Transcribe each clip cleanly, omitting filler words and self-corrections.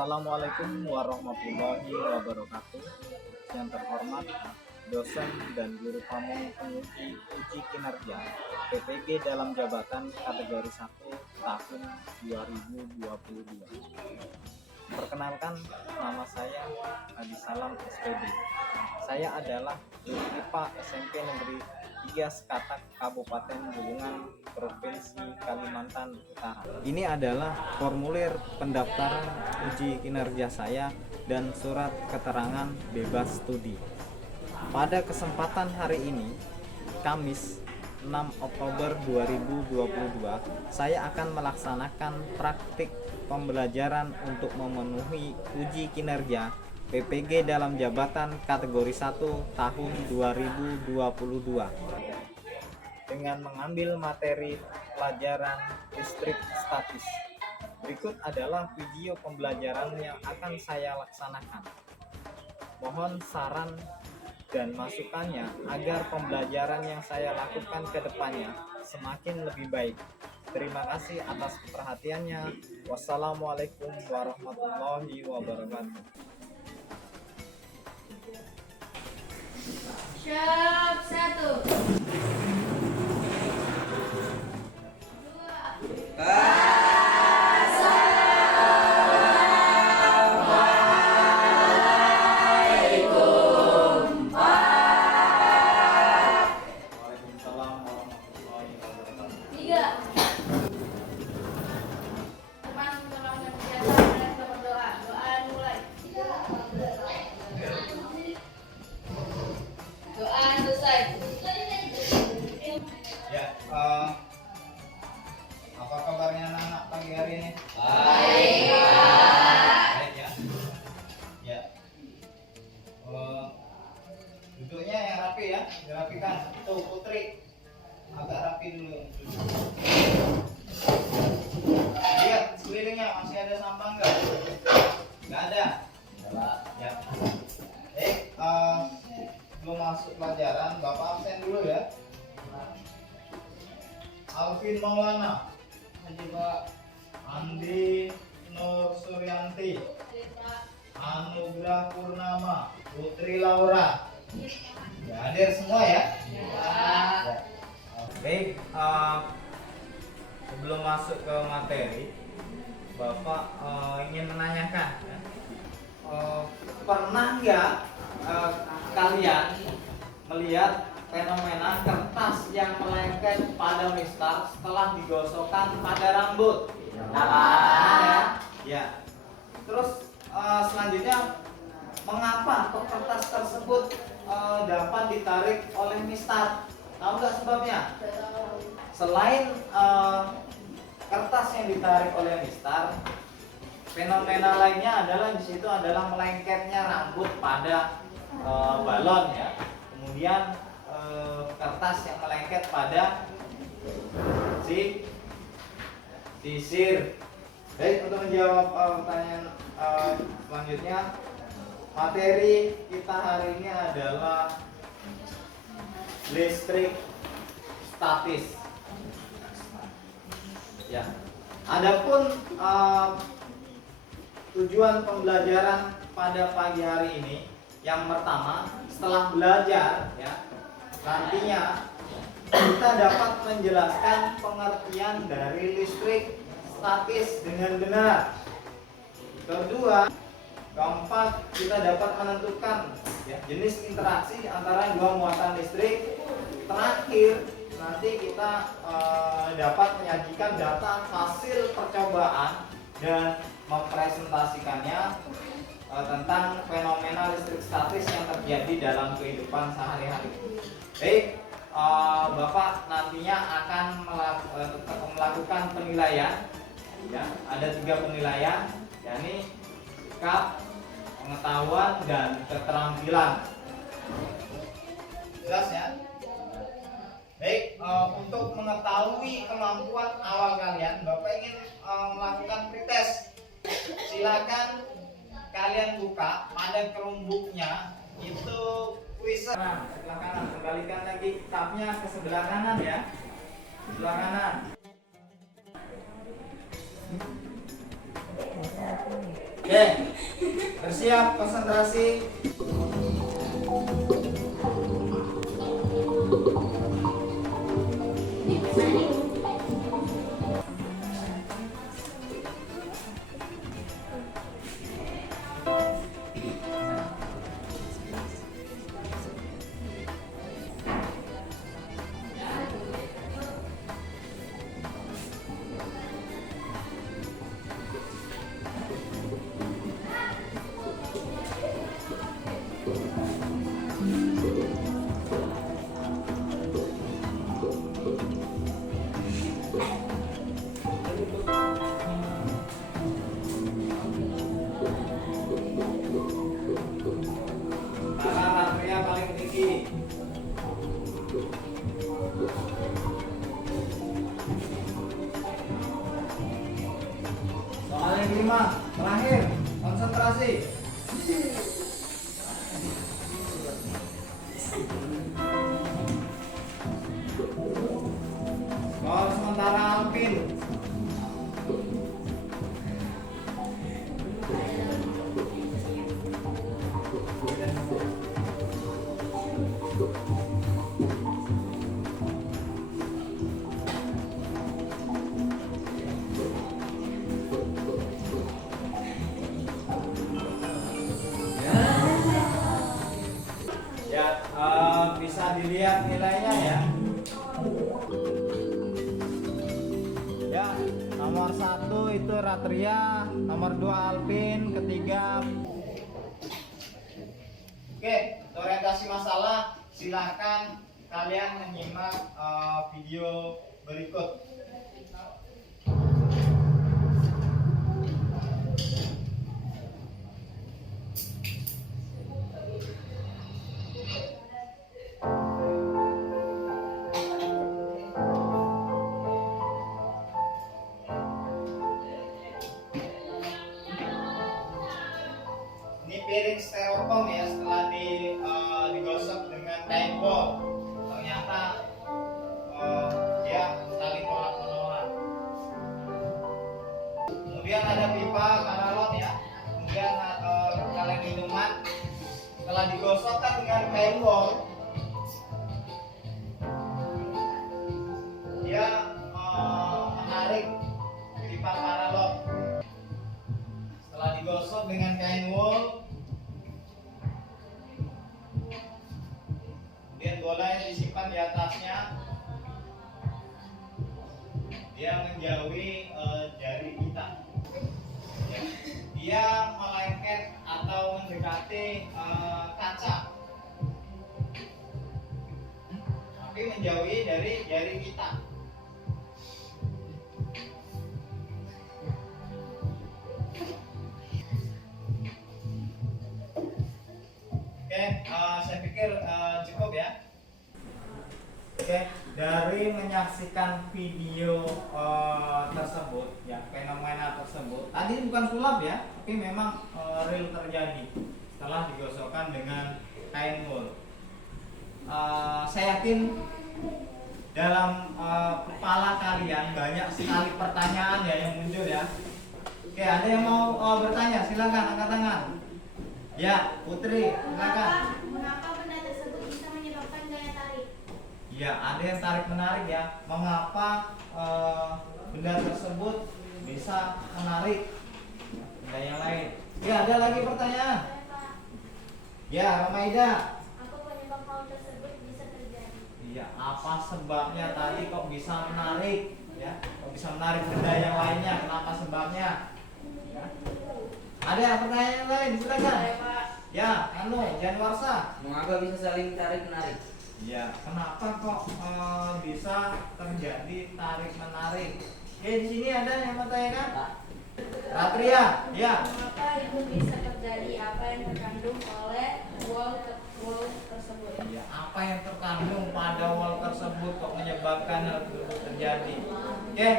Assalamualaikum warahmatullahi wabarakatuh. Yang terhormat dosen dan guru pamong penguji uji kinerja PPG dalam jabatan kategori 1 tahun 2022. Perkenalkan, nama saya Adi Salam SPD. Saya adalah IPA SMP Negeri 3 Sekatak, Kabupaten Bulungan, Provinsi Kalimantan Utara. Ini adalah formulir pendaftaran uji kinerja saya dan surat keterangan bebas studi. Pada kesempatan hari ini, Kamis 6 Oktober 2022, saya akan melaksanakan praktik pembelajaran untuk memenuhi uji kinerja PPG dalam jabatan kategori 1 tahun 2022 dengan mengambil materi pelajaran listrik statis. Berikut adalah video pembelajaran yang akan saya laksanakan. Mohon saran dan masukannya agar pembelajaran yang saya lakukan ke depannya semakin lebih baik. Terima kasih atas perhatiannya. Wassalamualaikum warahmatullahi wabarakatuh. Siap, 1 2 Waalaikumsalam warahmatullahi wabarakatuh. 3. Teman tolong berbiasa dan berdoa. Doa mulai. Doa selesai. Ya, apa kabarnya anak-anak pagi hari ini? Baik. Baik ya. Ya. Duduknya yang rapi ya, dirapikan. Tuh Putri, agak rapi dulu. Lihat sekelilingnya masih ada sampah nggak? Nggak ada. Ya. Belum masuk pelajaran, Bapak absen dulu ya. Alvin Maulana, Andi Nur Suryanti, Anugrah Purnama, Putri Laura. Ya, hadir semua ya. Ya. Baik, sebelum masuk ke materi, Bapak ingin menanyakan, ya, pernah nggak kalian melihat fenomena kertas yang melengket pada mistar setelah digosokkan pada rambut? Ya. Ya. Terus selanjutnya, mengapa kok kertas tersebut dapat ditarik oleh mistar? Tahu nggak sebabnya? Selain kertas yang ditarik oleh mistar, fenomena lainnya adalah di situ adalah melengketnya rambut pada balon ya. Kemudian kertas yang melengket pada si sisir. Baik, untuk menjawab pertanyaan selanjutnya, materi kita hari ini adalah listrik statis. Ya. Adapun tujuan pembelajaran pada pagi hari ini, yang pertama, setelah belajar ya, nantinya kita dapat menjelaskan pengertian dari listrik statis dengan benar. Kedua, keempat, kita dapat menentukan ya, jenis interaksi antara dua muatan listrik. Terakhir, nanti kita dapat menyajikan data hasil percobaan dan mempresentasikannya tentang fenomena listrik statis yang terjadi dalam kehidupan sehari-hari. Baik, Bapak nantinya akan melakukan penilaian. Ya, ada 3 penilaian, yakni sikap, pengetahuan, dan keterampilan. Jelas ya? Baik, untuk mengetahui kemampuan awal kalian, Bapak ingin melakukan pretest. Silakan kalian buka pada kerumbuknya itu kuis. Sebelah kanan, kembalikan lagi tabnya ke sebelah kanan ya. Sebelah kanan. Oke, bersiap konsentrasi. Cara Ratria paling tinggi. Soal yang 5 terakhir, konsentrasi. Skor sementara Alvin. Ya, bisa dilihat nilainya ya. Ya, nomor 1 itu Ratria, nomor 2 Alvin, ketiga. Oke, orientasi masalah silahkan kalian menyimak video berikut. Ini piring styrofoam ya, setelah digosok dengan kain bol, ternyata dia saling menolak. Kemudian ada pipa paralon ya, kemudian kaleng minuman, setelah digosokkan dengan kain bol, dia menarik pipa paralon. Setelah digosok dengan kain wool, kemudian bolanya disimpan di atasnya, dia menjauhi jari kita. Dia melengket atau mendekati kaca, tapi menjauhi dari jari kita. Oke, saya pikir cukup ya. Oke, dari menyaksikan video tersebut ya, fenomena tersebut, tadi bukan sulap ya, tapi memang real terjadi setelah digosokkan dengan kain wool. Saya yakin dalam kepala kalian banyak sekali pertanyaan ya yang muncul ya. Oke, ada yang mau bertanya? Silakan angkat tangan. Ya, Putri, silakan. Mengapa benda tersebut bisa menyebabkan daya tarik? Ya, ada yang tarik menarik ya. Mengapa benda tersebut bisa menarik benda yang lain? Ya, ada lagi pertanyaan. Saya, Pak, Ya, Romaida. apa penyebab hal tersebut bisa terjadi? Iya, apa sebabnya tadi kok bisa menarik? Ya, kok bisa menarik benda yang lainnya? Kenapa sebabnya? Ya. Ada pertanyaan yang lain? Silakan. Saya, Pak, Ya, Janwarsa. Mengapa bisa saling tarik menarik? Ya, kenapa kok bisa terjadi tarik menarik? Di sini ada yang mau tanyakan? Ratria, ya. mengapa itu bisa terjadi? Apa yang terkandung oleh wall tersebut? Ya, apa yang terkandung pada wall tersebut kok menyebabkan hal tersebut terjadi? Oke,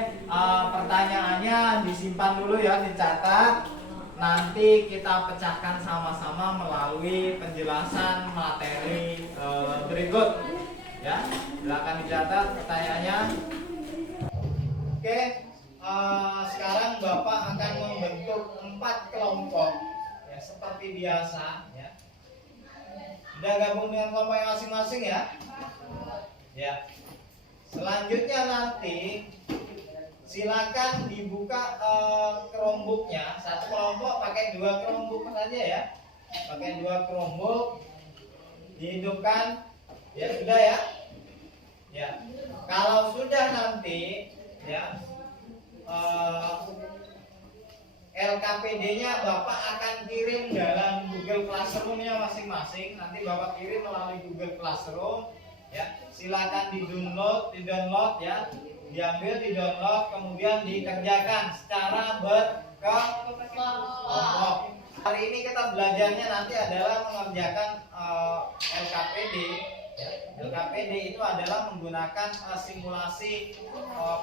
pertanyaannya disimpan dulu ya, dicatat. Nanti kita pecahkan sama-sama melalui penjelasan materi berikut. Ya, silakan dicatat pertanyaannya. Oke, sekarang Bapak akan membentuk 4 kelompok kelompok ya seperti biasa ya. Sudah gabung dengan kelompok yang masing-masing ya. Ya. Selanjutnya nanti silakan dibuka Chromebooknya. Satu kelompok pakai 2 Chromebook saja ya. Pakai 2 Chromebook, dihidupkan ya, sudah ya. Ya. Kalau sudah nanti ya LKPD-nya Bapak akan kirim dalam Google Classroom-nya masing-masing. Nanti Bapak kirim melalui Google Classroom ya. Silakan di-download ya. Diambil, di-download, kemudian dikerjakan secara berkelompok. Hari ini kita belajarnya nanti adalah mengerjakan LKPD. LKPD itu adalah menggunakan simulasi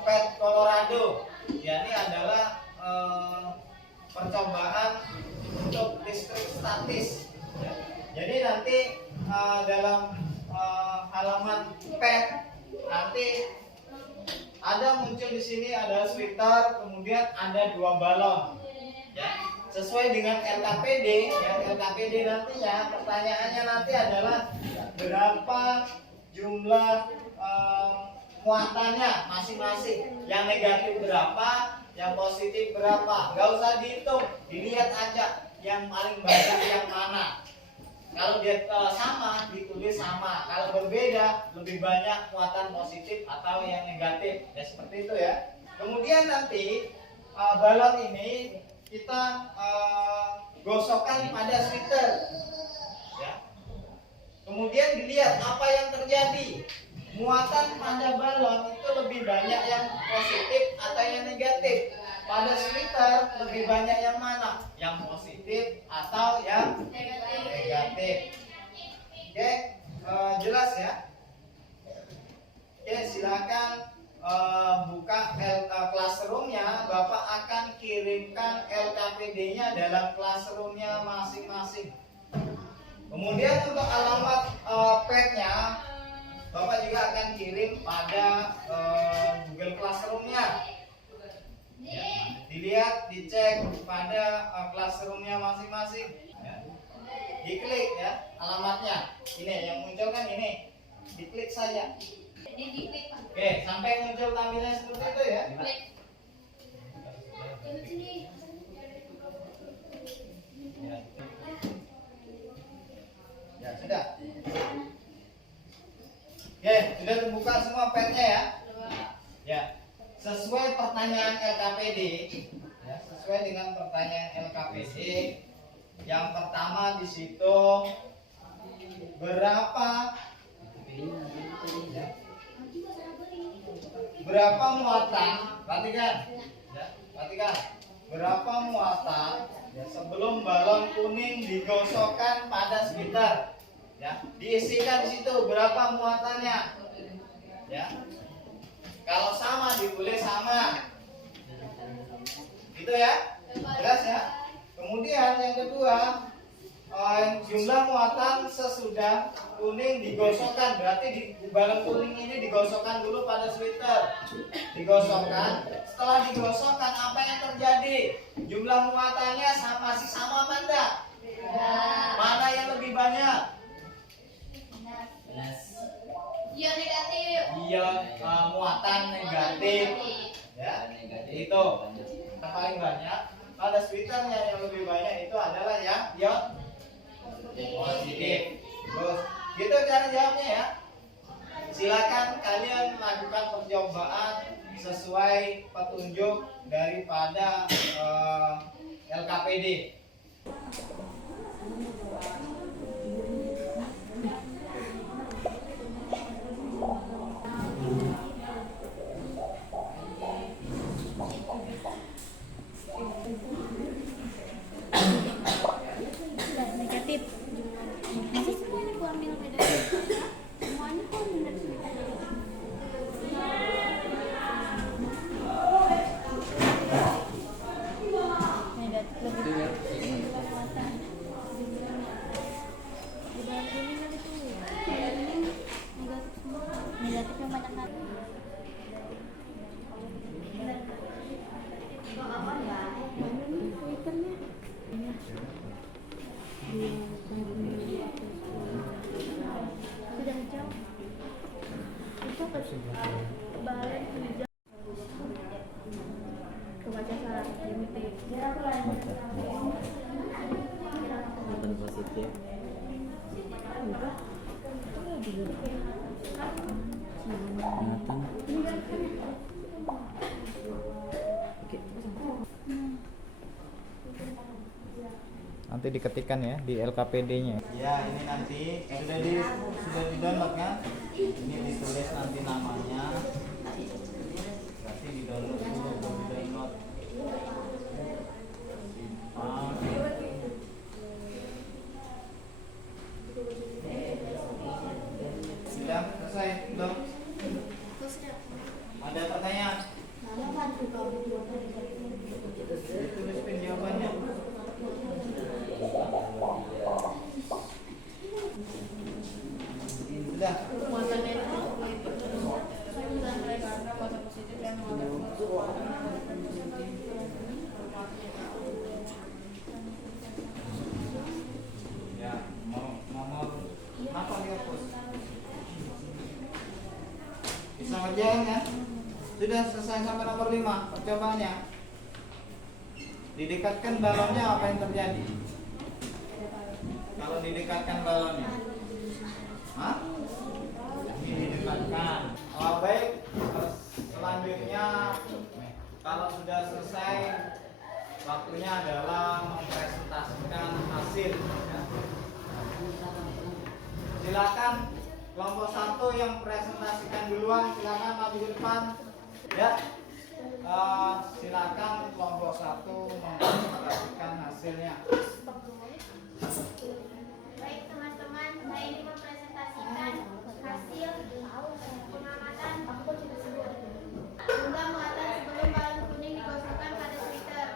PET Colorado. Ya, ini adalah percobaan untuk listrik statis. Ya. Jadi nanti dalam halaman PET nanti ada muncul di sini ada sweater, kemudian ada 2 balon. Ya. Sesuai dengan LKPD, ya, LKPD nantinya pertanyaannya nanti adalah berapa jumlah muatannya masing-masing. Yang negatif berapa, yang positif berapa. Gak usah dihitung, dilihat aja yang paling banyak yang mana. Kalau dia sama, ditulis sama. Kalau berbeda, lebih banyak muatan positif atau yang negatif. Ya seperti itu ya. Kemudian nanti balon ini kita gosokkan pada sweater. Ya. Kemudian dilihat apa yang terjadi. Muatan pada balon itu lebih banyak yang positif atau yang negatif. Pada sweater lebih banyak yang mana? Yang positif atau yang negatif. Oke, jelas ya. Oke, silakan buka classroom-nya. Bapak akan kirimkan LKPD-nya dalam classroom-nya masing-masing. Kemudian untuk alamat PET-nya Bapak juga akan kirim pada Google Classroom-nya. Ya, dilihat, dicek pada classroom-nya masing-masing. Ya. Diklik ya alamatnya. Ini yang muncul kan ini. Diklik saja. Oke, sampai muncul tampilan seperti itu ya. Ya, sudah. Oke, sudah terbuka semua PET-nya ya. Ya. Sesuai pertanyaan LKPD, ya, sesuai dengan pertanyaan LKPD, yang pertama di situ berapa muatan? Perhatikan, ya, perhatikan. Berapa muatan ya, sebelum balon kuning digosokkan pada sweater? Ya, diisikan di situ berapa muatannya? Ya. Kalau sama ditulis sama. Gitu ya? Jelas ya? Kemudian yang kedua, jumlah muatan sesudah kuning digosokkan. Berarti di balon kuning ini digosokkan dulu pada sweater. Digosokkan. Setelah digosokkan apa yang terjadi? Jumlah muatannya masih sama apa enggak? Mana yang lebih banyak? Iya negatif. Iya, muatan negatif. Ya, itu yang paling banyak. Pada sweaternya yang lebih banyak itu adalah yang ion positif. Terus, gitu cara jawabnya ya. Silakan kalian lakukan percobaan sesuai petunjuk daripada LKPD. Negatif. Masih semuanya gua ambil beda. Semuanya kok benar. Negatif lebih muatan. Nanti diketikkan ya di LKPD-nya. Ya, ini nanti sudah di-download kan? Ini ditulis nanti namanya. Berarti di-download dulu, di-download. Sudah selesai, belum? Ada pertanyaan? Ditulis jawabannya. Sudah. Muatan netral dan mereka muatan positif dan muatan Ya, nomor apa dihapus? Bisa ngerjain ya? Sudah selesai sampai nomor 5 percobaannya. Didekatkan balonnya, apa yang terjadi? Kalau didekatkan balonnya, hah? Ini didekatkan. Oh, baik. Selanjutnya, kalau sudah selesai, waktunya adalah mempresentasikan hasil. Silakan kelompok 1 yang presentasikan duluan, silakan maju ke depan. Ya. Silakan kelompok 1 mempresentasikan hasilnya. Baik teman-teman, saya ingin mempresentasikan hasil pengamatan jumlah muatan sebelum balon kuning digosokkan pada sweater.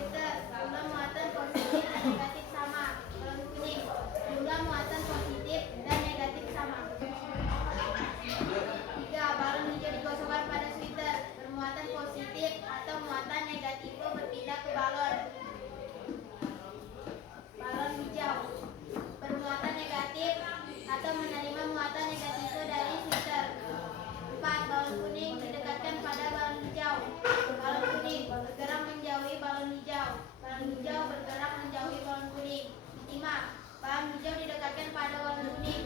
Jumlah muatan positif dan negatif sama. Balon kuning, jumlah muatan positif dan negatif sama. 3. Balon hijau digosokkan pada sweater. Bermuatan positif atau muatan negatif berpindah ke balon. Balon hijau bermuatan negatif atau menerima muatan negatif dari sweater. 4. Balon kuning didekatkan pada balon hijau. Balon kuning bergerak menjauhi balon hijau. Balon hijau bergerak menjauhi balon kuning. 5. Balon hijau didekatkan pada balon kuning.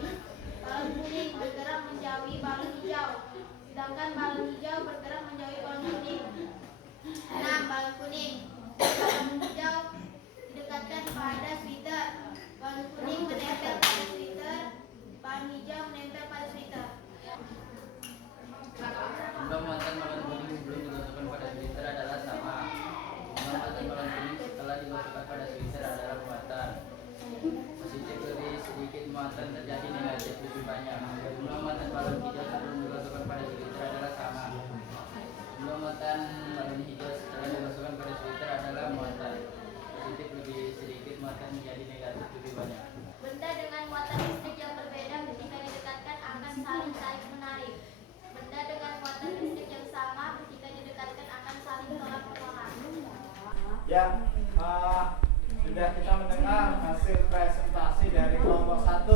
Balon kuning bergerak menjauhi balon hijau, sedangkan balon hijau bergerak menjauhi balon kuning. 6. Balon kuning. Balon hijau didekatkan pada sweater. Balon kuning menempel pada sweater. Balon hijau menempel pada sweater. Jumlah muatan balon kuning sebelum digosokkan pada sweater adalah sama. Jumlah muatan balon kuning setelah digosokkan pada sweater adalah muatan positif lebih sedikit, muatan terjadi negatif lebih banyak. Jumlah muatan balon hijau sebelum digosokkan pada sweater adalah sama. Jumlah muatan balon hijau setelah digosokkan pada sweater adalah muatan positif lebih sedikit, muatan menjadi negatif lebih banyak. Benda dengan muatan listrik yang berbeda ketika didekatkan akan saling tarik menarik. Benda dengan muatan listrik yang sama ketika didekatkan akan saling tolak menolak. Ya, sudah kita mendengar hasil presentasi dari kelompok 1.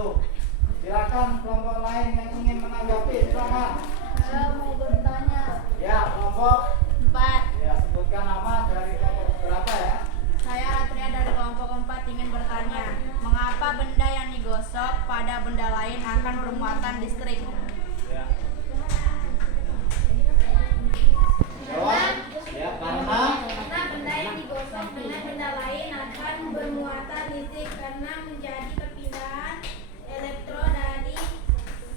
Silakan kelompok lain yang ingin menanggapi, silakan. Saya mau bertanya. Ya, kelompok 4. ya, sebutkan nama dari kelompok berapa ya? Saya Atria dari kelompok 4 ingin bertanya, mengapa benda yang digosok pada benda lain akan bermuatan listrik? Ya. Jawab. Ya, karena Benda yang digosok dengan benda lain akan bermuatan listrik karena menjadi perpindahan elektron dari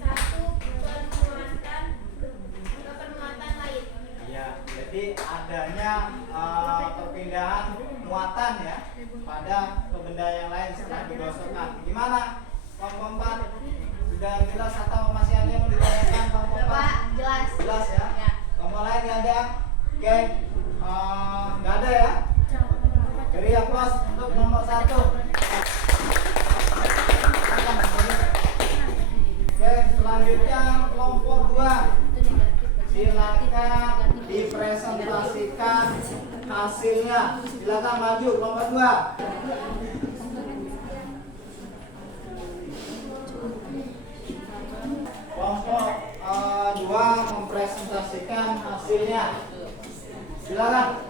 satu permuatan ke permuatan lain. ya, jadi adanya perpindahan muatan ya pada ke benda yang lain setelah digosokkan. Gimana? Kelompok 4 sudah jelas atau masih ada yang mau ditanyakan kelompok 4? Jelas. Jelas ya? Ya. Kelompok lain nggak ada? Oke, nggak ada ya? Beri aplaus untuk nomor 1. Oke, selanjutnya kelompok 2. Silakan dipresentasikan hasilnya. Silakan maju kelompok 2. Kelompok 2 mempresentasikan hasilnya. Silakan.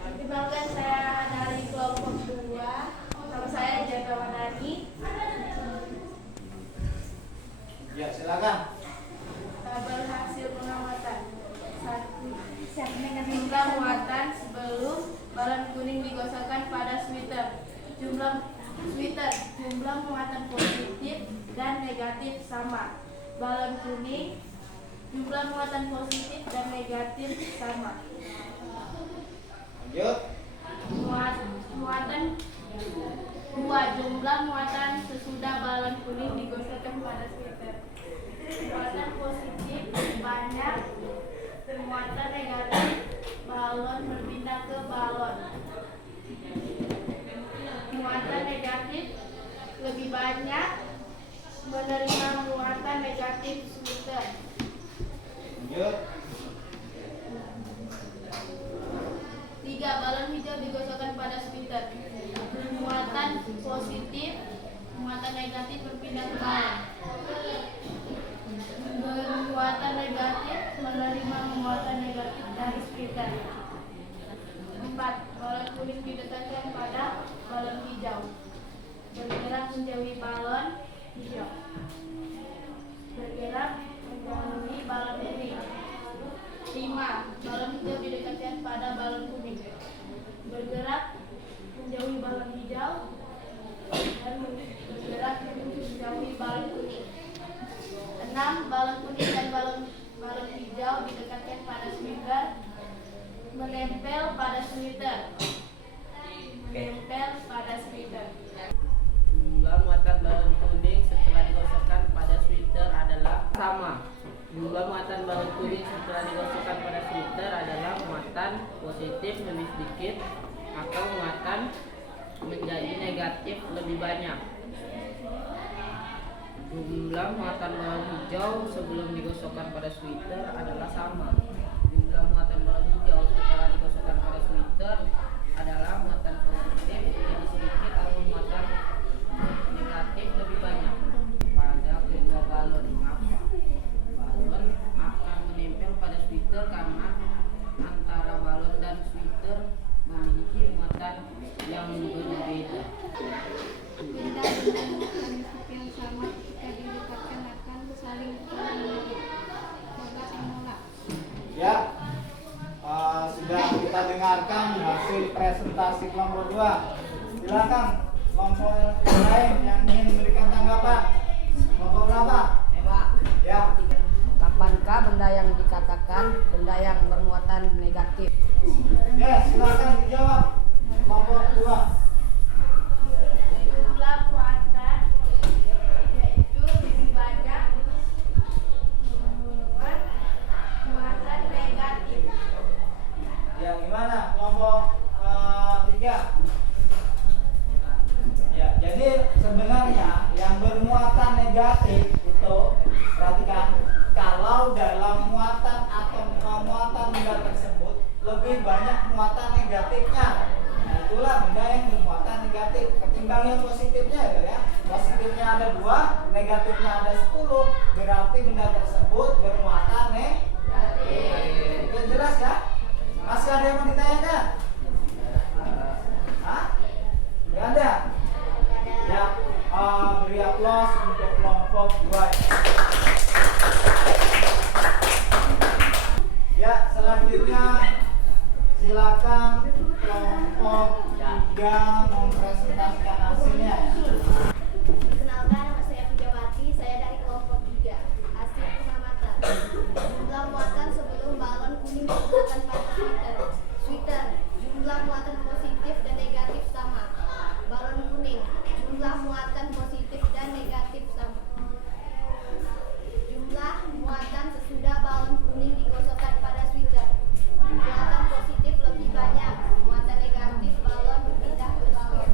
Perkenalkan, saya dari kelompok 2. Nama Silakan. Tabel hasil pengamatan. 1. Jumlah muatan sebelum balon kuning digosokkan pada sweater. Jumlah muatan positif dan negatif sama. Balon kuning, jumlah muatan positif dan negatif sama. Lanjut. Muatan 2. Jumlah muatan sesudah balon kuning digosokkan pada sweater. Muatan positif banyak, muatan negatif balon berpindah ke balon. Muatan negatif lebih banyak menerima muatan negatif sweater. Lanjut. 3. Balon hijau digosokkan pada sweater. Muatan positif, muatan negatif berpindah ke balon. Muatan negatif menerima muatan negatif dari sweater. 4. Balon kuning didekatkan pada balon hijau. Bergerak menjauhi balon hijau. Bergerak menjauhi balon kuning. 5. Balon hijau didekatkan pada balon kuning. Bergerak menjauhi balon hijau dan bergerak menjauhi balon kuning. 6. Balon kuning dan balon hijau didekatkan pada sweater. Menempel pada sweater. Menempel pada sweater. Jumlah muatan balon kuning setelah digosokkan pada sweater adalah sama. Jumlah muatan balon kuning setelah digosokkan pada sweater adalah muatan positif lebih sedikit atau muatan menjadi negatif lebih banyak. Jumlah muatan balon hijau sebelum digosokkan pada sweater adalah sama. Jumlah muatan balon hijau setelah digosokkan pada sweater adalah muatan positif lebih sedikit atau muatan negatif lebih banyak pada kedua balon. Mengapa? Balon akan menempel pada sweater karena antara balon dan sweater memiliki muatan yang berbeda. Benda-benda yang sama ketika didekatkan akan saling menyambut. Bagas menolak. Ya, sudah kita dengarkan hasil presentasi kelompok 2. Silakan kelompok yang lain yang ingin memberikan tanggapan. Kelompok berapa? Pak, Ya. kapankah benda yang dikatakan benda yang bermuatan negatif? Ya, silakan dijawab. Kelompok 2. Jumlah muatan yaitu lebih banyak muatan negatif. Ya, gimana? Kelompok 3. Ya, jadi sebenarnya yang bermuatan negatif itu, perhatikan, kalau dalam muatan atau muatan benda tersebut lebih banyak muatan negatifnya. Nah, itulah benda yang bermuatan negatif ketimbang yang positifnya ya. Positifnya ada 2, negatifnya ada 10, berarti benda tersebut bermuatan negatif. Oke, jelas ya? Masih ada yang mau ditanyakan? Hah? Nggak ada? Ya, beri aplaus untuk kelompok 2. Ya, selanjutnya silakan kelompok 3 mempresentasikan hasilnya ya. Perkenalkan, nama saya Pujawati, saya dari kelompok 3. Hasil pengamatan. Jumlah muatan sebelum balon kuning digunakan pada sweater. Jumlah muatan positif dan negatif sama. Balon kuning. Jumlah muatan positif dan negatif sama. Jumlah muatan sesudah balon kuning digosokkan pada sweater. Muatan positif lebih banyak. Muatan negatif balon berpindah ke balon.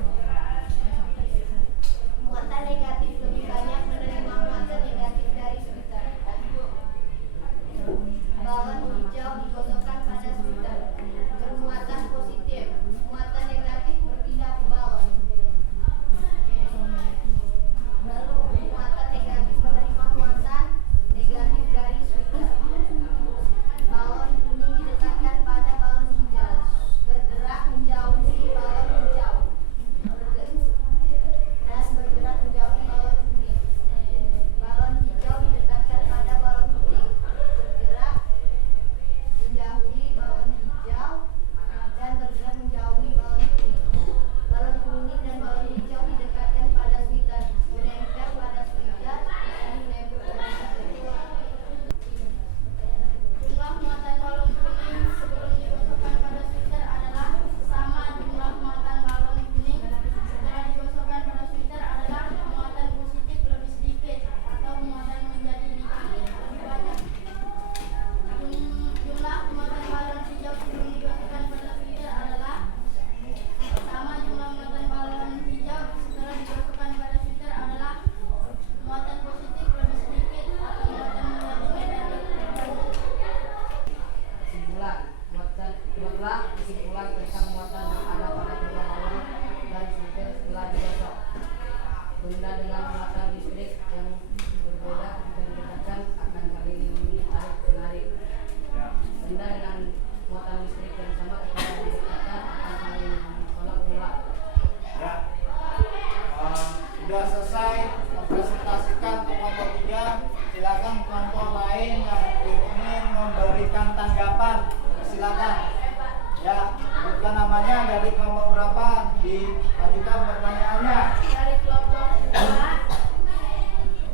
Diajukan pertanyaannya. Dari kelompok 2,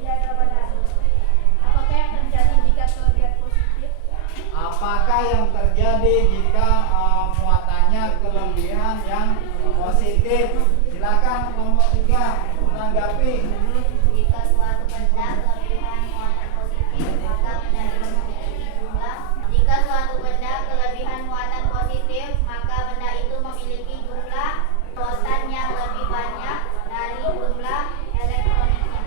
diagram pada. Apakah yang terjadi jika kelebihan positif? Apakah yang terjadi jika muatannya kelebihan yang positif? Silakan kelompok 3 menanggapi. Jika suatu benda kelebihan muatan positif, maka benda itu memiliki jumlah. Jika suatu benda kelebihan muatan positif, maka benda itu memiliki jumlah proton yang lebih banyak dari jumlah elektroniknya.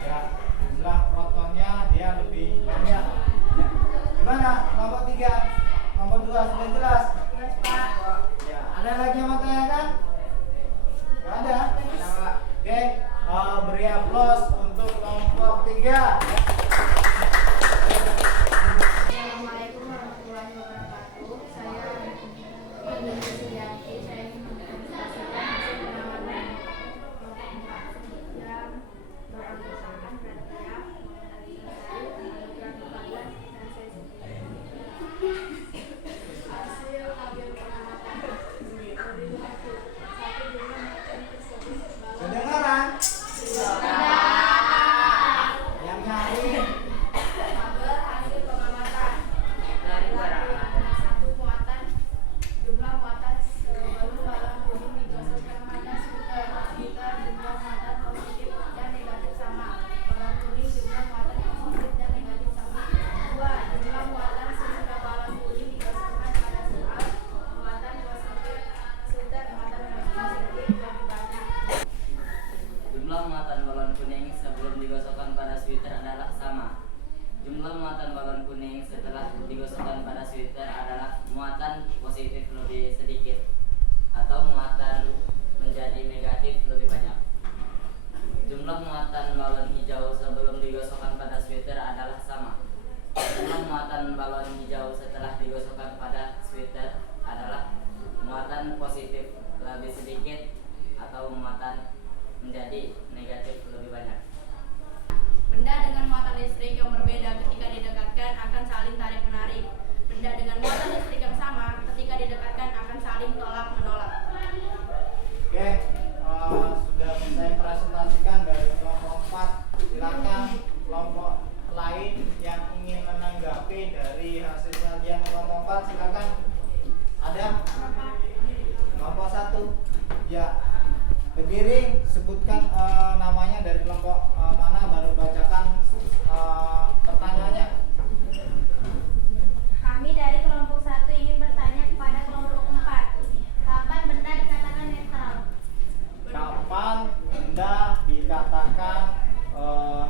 Ya, jumlah protonnya dia lebih banyak. Gimana? Kelompok 3, kelompok 2 sudah jelas? Jelas, Pak. Ya, ada lagi yang mau tanyakan? Gak ada? Oke, beri aplaus untuk kelompok 3. Assalamualaikum warahmatullahi wabarakatuh. Saya Indra Suyanti. Saya ingin mempresentasikan hasil pengamatan kelompok 4 yang beranggotakan Pratia, Alika, dan saya sendiri. Hasil tabel pengamatan melihat satu jumlah muatan tersebut Kedengaran? Yang nyari. tabel hasil pengamatan satu muatan jumlah muatan sebelum balon kuning digosokkan pada skuter jumlah muatan positif dan negatif sama. Balon kuning jumlah muatan positif dan negatif sama. 2. Jumlah muatan sesudah balon kuning digosokkan pada soal muatan positif skuter muatan positif lebih banyak. Jumlah muatan balon kuning sebelum digosokkan pada sweater adalah sama. Jumlah muatan balon kuning setelah digosokkan pada sweater adalah muatan positif lebih sedikit atau muatan menjadi negatif lebih banyak. Jumlah muatan balon hijau sebelum digosokkan pada sweater adalah sama. Jumlah muatan balon hijau setelah digosokkan pada sweater adalah muatan positif lebih sedikit atau muatan menjadi negatif lebih banyak. Benda dengan muatan listrik yang berbeda ketika didekatkan akan saling tarik-menarik. Benda dengan muatan listrik yang sama ketika didekatkan akan saling tolak-menolak. Oke, sudah saya presentasikan dari kelompok 4. Silakan kelompok lain yang ingin menanggapi dari hasil sajian kelompok 4, silakan. Ada? Kelompok 1. Ya. Berdiri, sebutkan namanya dari kelompok mana, baru bacakan pertanyaannya. Kami dari kelompok 1 ingin bertanya kepada kelompok 4. Kapan benda dikatakan netral? Kapan benda dikatakan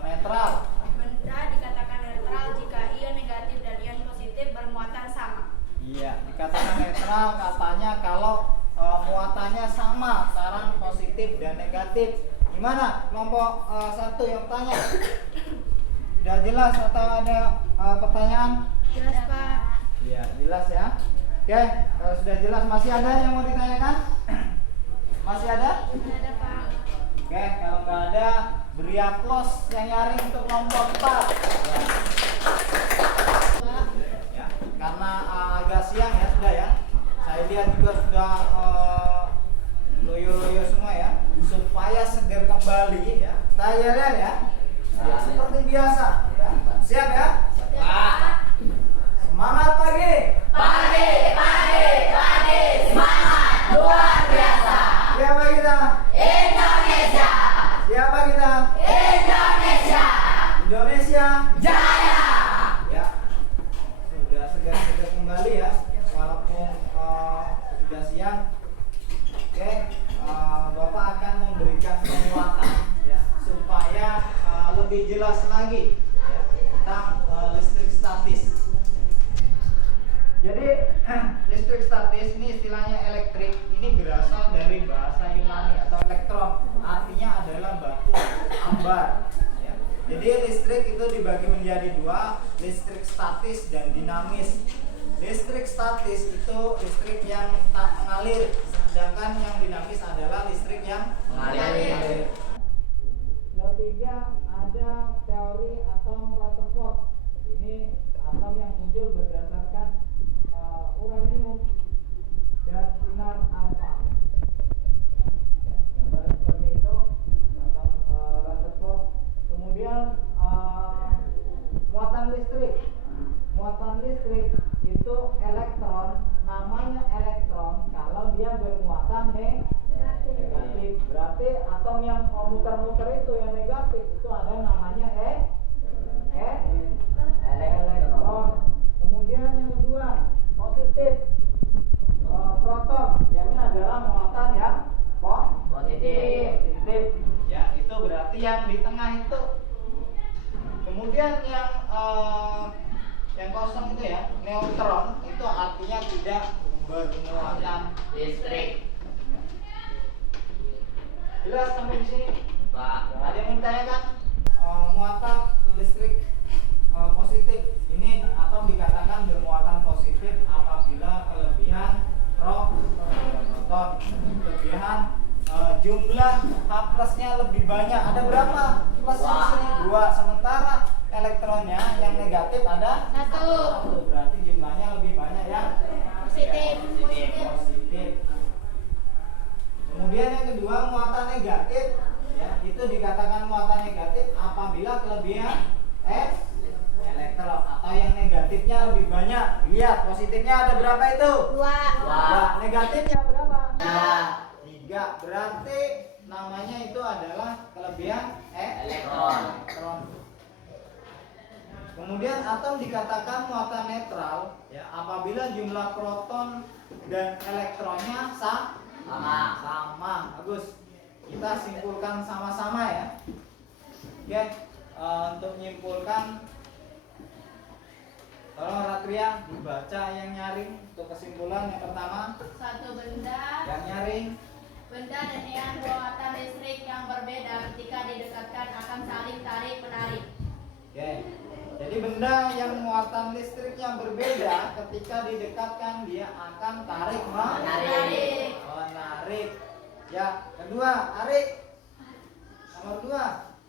netral? Benda dikatakan netral jika ion negatif dan ion positif bermuatan sama. Iya, dikatakan netral katanya kalau muatannya sama, sekarang positif dan negatif. Gimana kelompok 1 yang tanya? Sudah jelas atau ada pertanyaan? Jelas, Pak. Iya, jelas ya. Oke, kalau sudah jelas masih ada yang mau ditanyakan? Masih ada? Ada, Pak. Oke, kalau nggak ada, beri aplaus yang nyaring untuk kelompok 4. Ya, karena agak siang ya sudah ya. Saya lihat juga sudah loyo-loyo semua ya, supaya segar kembali ya. Saya lihat ya, ya seperti biasa. Ya. Siap ya? Pak. Semangat pagi. Semangat luar biasa. Siapa kita? Indonesia. Siapa kita? Indonesia. Indonesia. Jaya. Ya, sudah segar-segar kembali ya, walaupun sudah siang. Oke, Bapak akan memberikan penguatan ya, supaya lebih jelas lagi ya, tentang listrik statis. Jadi listrik statis ini istilahnya elektrik, ini berasal dari bahasa Yunani atau elektron, artinya adalah batu ambar. Ya. Jadi listrik itu dibagi menjadi dua, listrik statis dan dinamis. Listrik statis itu listrik yang tak mengalir, sedangkan yang dinamis adalah listrik yang mengalir. Ketiga ada teori atom Rutherford. Ini atom yang muncul berdasarkan uranium dan sinar alfa. atom yang muter-muter itu yang negatif itu ada namanya elektron. Kemudian yang kedua positif, proton, ini adalah muatan yang positif. Ya, itu berarti yang di tengah itu. Kemudian yang kosong itu ya, neutron, itu artinya tidak bermuatan Listrik. Jelas sampai di sini? Pak. Ada yang menanyakan muatan listrik positif ini atau dikatakan bermuatan positif apabila kelebihan proton, kelebihan jumlah H plusnya lebih banyak. Ada berapa plus di sini? 2. Sementara elektronnya yang negatif ada 1. Berarti jumlahnya lebih banyak yang positif. Kemudian yang kedua muatan negatif, ya, itu dikatakan muatan negatif apabila kelebihan elektron atau yang negatifnya lebih banyak. Lihat positifnya ada berapa itu? 2. Negatifnya berapa? 3. Berarti namanya itu adalah kelebihan elektron. Kemudian atom dikatakan muatan netral, ya, apabila jumlah proton dan elektronnya sama. Bagus. Kita simpulkan sama-sama ya. Oke, untuk menyimpulkan, tolong Ratria dibaca yang nyaring untuk kesimpulan yang pertama. Satu benda Yang nyaring. dengan muatan listrik yang berbeda ketika didekatkan akan saling tarik menarik. Oke. Jadi benda yang muatan listrik yang berbeda ketika didekatkan dia akan tarik menarik. Ya, kedua, Arik. Nomor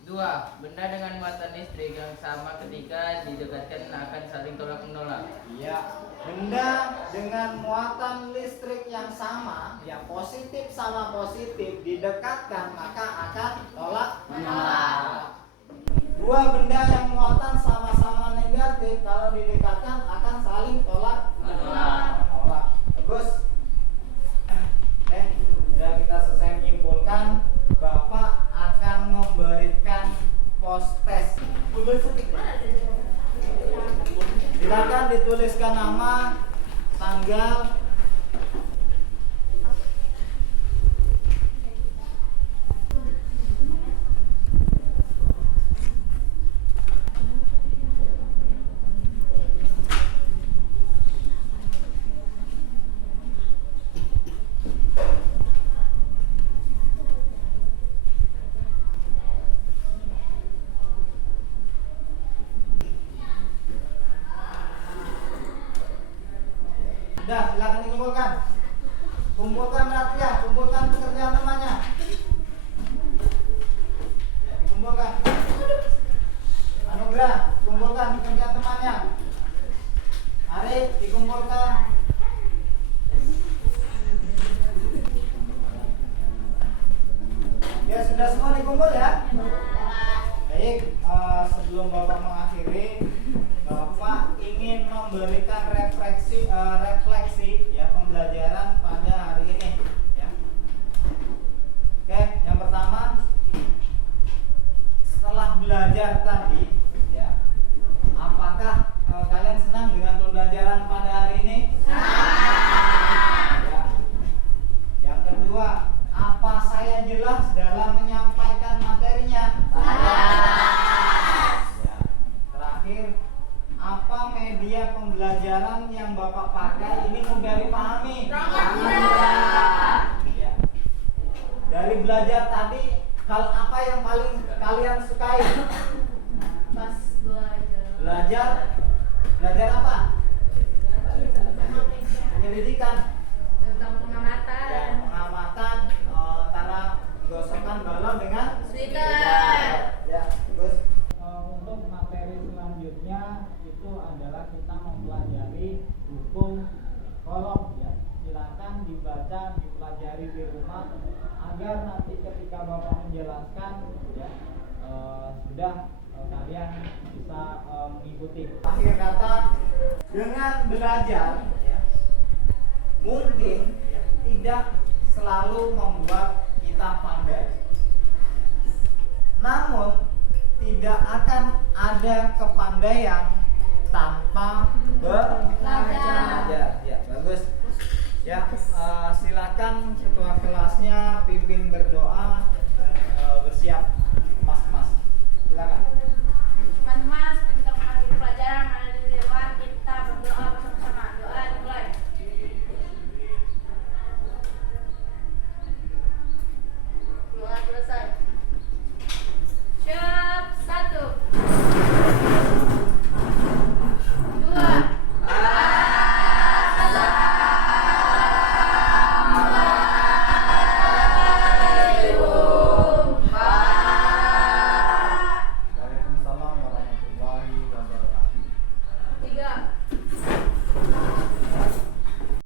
2. Benda dengan muatan listrik yang sama ketika didekatkan akan saling tolak menolak. Iya, benda dengan muatan listrik yang sama, yang positif sama positif didekatkan maka akan tolak menolak. 2 benda yang muatan sama-sama negatif kalau didekatkan akan saling tolak menolak. Bagus. Oke, sudah kita selesai menyimpulkan. Bapak akan memberikan post test. Silakan dituliskan nama, tanggal, Sudah, silakan dikumpulkan. Kumpulkan Ratria, kumpulkan pekerjaan temannya. Ya, dikumpulkan. Anugrah, kumpulkan pekerjaan temannya. Arif, dikumpulkan. Ya, sudah semua dikumpul ya? Baik, sebelum Bapak mengakhiri, Bapak ingin memberikan refleksi ya pembelajaran pada hari ini ya. Oke, yang pertama, setelah belajar tadi ya, apakah kalian senang dengan pembelajaran pada hari ini? Ya. Yang kedua, apa saya jelas dalam menyampaikan materinya? Ya. Terakhir, apa media pembelajaran yang Bapak pakai ini mudah dipahami? Ya. Dari belajar tadi, hal apa yang paling kalian sukai? Pas belajar Belajar apa? Penyelidikan. tentang pengamatan. Ya, pengamatan antara gosokkan balon dengan Sweater. Ya, terus untuk materi selanjutnya itu adalah kita mempelajari hukum kolom ya. Silakan dibaca, dipelajari di rumah agar nanti ketika Bapak menjelaskan ya sudah kalian bisa mengikuti. Akhir kata, dengan belajar ya, mungkin ya, tidak selalu membuat kita pandai. ada kepandaian tanpa Belajar. Ya, bagus. Ya, silakan ketua kelasnya pimpin berdoa dan bersiap